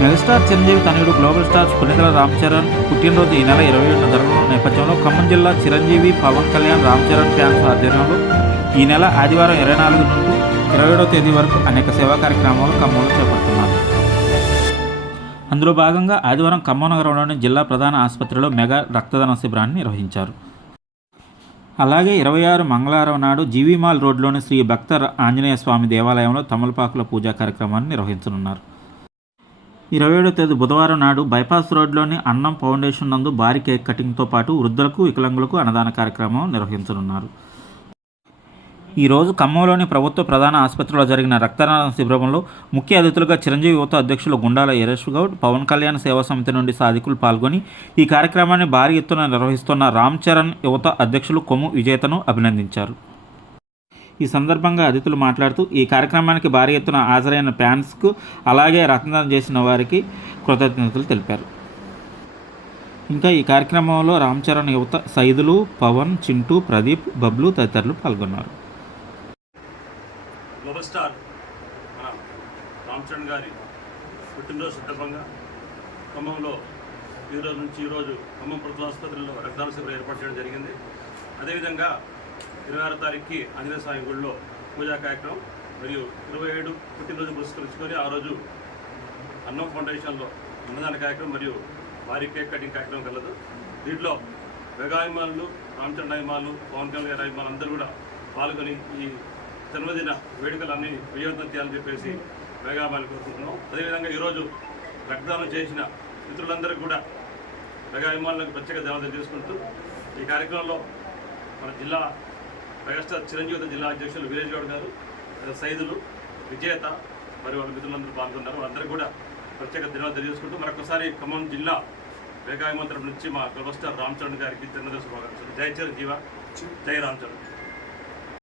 Megastar Chiranjeevi తనయుడు global star పునీతల Ram Charan పుట్టినరోజు ఈ నెల 27న జరగనున్న నేపథ్యంలో ఖమ్మం జిల్లా చిరంజీవి పవన్ కళ్యాణ్ రామ్ చరణ్ ఫ్యాన్స్ ఆధ్వర్యంలో ఈ నెల ఆదివారం 24 నుండి 27వ తేదీ వరకు అనేక సేవా కార్యక్రమాలు ఖమ్మంలో చేపడుతున్నారు. అందులో భాగంగా ఆదివారం ఖమ్మం నగరంలోని జిల్లా ప్రధాన ఆసుపత్రిలో మెగా రక్తదాన శిబిరాన్ని నిర్వహించారు. అలాగే 26 మంగళవారం నాడు జీవీ మాల్ రోడ్లోని శ్రీ భక్త ఆంజనేయ స్వామి దేవాలయంలో తమలపాకుల పూజా కార్యక్రమాన్ని నిర్వహించనున్నారు. 27వ తేదీ బుధవారం నాడు బైపాస్ రోడ్లోని అన్నం ఫౌండేషన్ నందు భారీ కేక్ కటింగ్తో పాటు వృద్ధులకు వికలాంగులకు అన్నదాన కార్యక్రమం నిర్వహించనున్నారు. ఈరోజు ఖమ్మంలోని ప్రభుత్వ ప్రధాన ఆసుపత్రిలో జరిగిన రక్తదాన శిబిరంలో ముఖ్య అతిథులుగా చిరంజీవి యువత అధ్యక్షులు గుండాల యరేష్ గౌడ్, పవన్ కళ్యాణ్ సేవా సమితి నుండి సాధికులు పాల్గొని ఈ కార్యక్రమాన్ని భారీ ఎత్తున నిర్వహిస్తున్న రామ్ చరణ్ యువత అధ్యక్షులు కొమ్ము విజేతను అభినందించారు. ఈ సందర్భంగా అతిథులు మాట్లాడుతూ ఈ కార్యక్రమానికి భారీ ఎత్తున హాజరైన ఫ్యాన్స్కు అలాగే రక్తదానం చేసిన వారికి కృతజ్ఞతలు తెలిపారు. ఇంకా ఈ కార్యక్రమంలో రామ్ చరణ్ యువత సైదులు, పవన్, చింటూ, ప్రదీప్, బబ్లు తదితరులు పాల్గొన్నారు. గ్లోబల్ స్టార్ మన రామ్ చరణ్ గారి పుట్టినరోజు సందర్భంగా ఖమ్మంలో ఈరోజు ఖమ్మం ప్రభుత్వ ఆసుపత్రిలో రక్తదాన శిబిరం ఏర్పాటు చేయడం జరిగింది. అదేవిధంగా 26వ తారీఖుకి ఆంజనేయ స్వామి గుడిలో పూజా కార్యక్రమం మరియు 27 పుట్టినరోజు పురస్కరించుకొని ఆ రోజు అన్నం ఫౌండేషన్లో అన్నదాన కార్యక్రమం మరియు భారీ కేక్ కటింగ్ కార్యక్రమం కలదు. దీంట్లో మెగా అభిమానులు, రామ్ చరణ్ అభిమానులు, పవన్ కళ్యాణ్ అభిమానులు అందరూ కూడా పాల్గొని ఈ జన్మదిన వేడుకలన్నీ విజయవంతం చేయాలని చెప్పేసి మెగా అభిమానులు కోరుకుంటున్నాం. అదేవిధంగా ఈరోజు రక్తదానం చేసిన మిత్రులందరికీ కూడా మెగా అభిమానులకు ప్రత్యేక ధన్యవాదాలు చేసుకుంటూ ఈ కార్యక్రమంలో మన జిల్లా మెగాస్టార్ చిరంజీవి జిల్లా అధ్యక్షులు వీరేష్ గౌడ్ గారు, సైదులు, విజేత మరియు వాళ్ళ మిత్రులందరూ పాల్గొన్నారు. వాళ్ళందరికీ కూడా ప్రత్యేక ధన్యవాదాలు తెలియజేసుకుంటూ మరొకసారి ఖమ్మం జిల్లా మెగా అభిమానుల నుంచి మా గ్లోబల్ స్టార్ రామ్ చరణ్ గారికి జన్మదిన శుభాకాంక్షలు. జై చిరంజీవ, జై రామ్ చరణ్.